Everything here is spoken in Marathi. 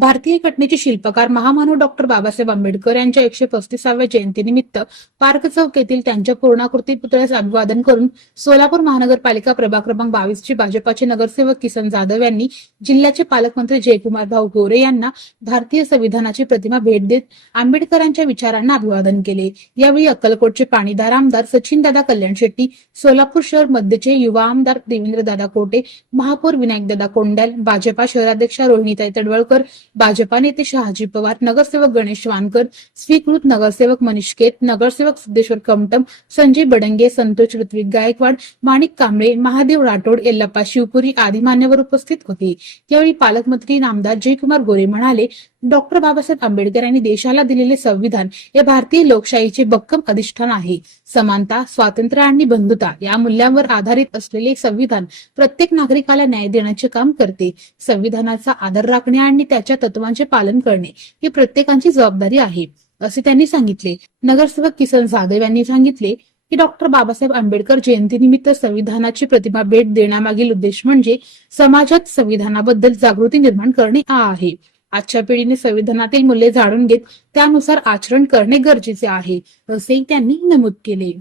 भारतीय घटनेचे शिल्पकार महामानव डॉक्टर बाबासाहेब आंबेडकर यांच्या 135व्या जयंतीनिमित्त पार्क चौक येथील त्यांच्या पूर्णाकृती पुतळ्यास अभिवादन करून सोलापूर महानगरपालिका प्रभाग क्रमांक 22 चे भाजपाचे नगरसेवक किसन जाधव यांनी जिल्ह्याचे पालकमंत्री जयकुमार भाऊ गोरे यांना भारतीय संविधानाची प्रतिमा भेट देत आंबेडकरांच्या विचारांना अभिवादन केले। यावेळी अक्कलकोटचे पाणीदार आमदार सचिनदादा कल्याण शेट्टी, सोलापूर शहर मध्यचे युवा आमदार देवेंद्रदादा कोटे, महापौर विनायकदादा कोंडाल, भाजपा शहराध्यक्षा रोहिणीताई तडवळकर, भाजपा नेते शहाजी पवार, नगरसेवक गणेश वानकर, स्वीकृत नगरसेवक मनीष केत, नगरसेवक सिद्धेश्वर कमटम, संजय बडंगे, संतोष ऋत्विक गायकवाड, माणिक कांबळे, महादेव राठोड, येल्लप्पा शिवपुरी आदी मान्यवर उपस्थित होते। यावेळी पालकमंत्री आमदार जयकुमार गोरे म्हणाले, डॉक्टर बाबासाहेब आंबेडकर यांनी देशाला दिलेले संविधान हे भारतीय लोकशाहीचे भक्कम अधिष्ठान आहे। समानता, स्वातंत्र्य आणि बंधुता या मूल्यांवर आधारित असलेले संविधान प्रत्येक नागरिकाला न्याय देण्याचे काम करते। संविधानाचा आदर राखणे आणि त्याच्या तत्वांचे पालन करणे ही प्रत्येकाची जबाबदारी आहे, असे त्यांनी सांगितले। नगरसेवक किसन जाधव यांनी सांगितले की डॉक्टर बाबासाहेब आंबेडकर जयंतीनिमित्त संविधानाची प्रतिमा भेट देण्यामागील उद्देश म्हणजे समाजात संविधानाबद्दल जागृती निर्माण करणे हा आहे। आजच्या पिढीने संविधानातील मूल्ये जाणून घेत त्यानुसार आचरण करणे गरजेचे आहे, असेही त्यांनी नमूद केले।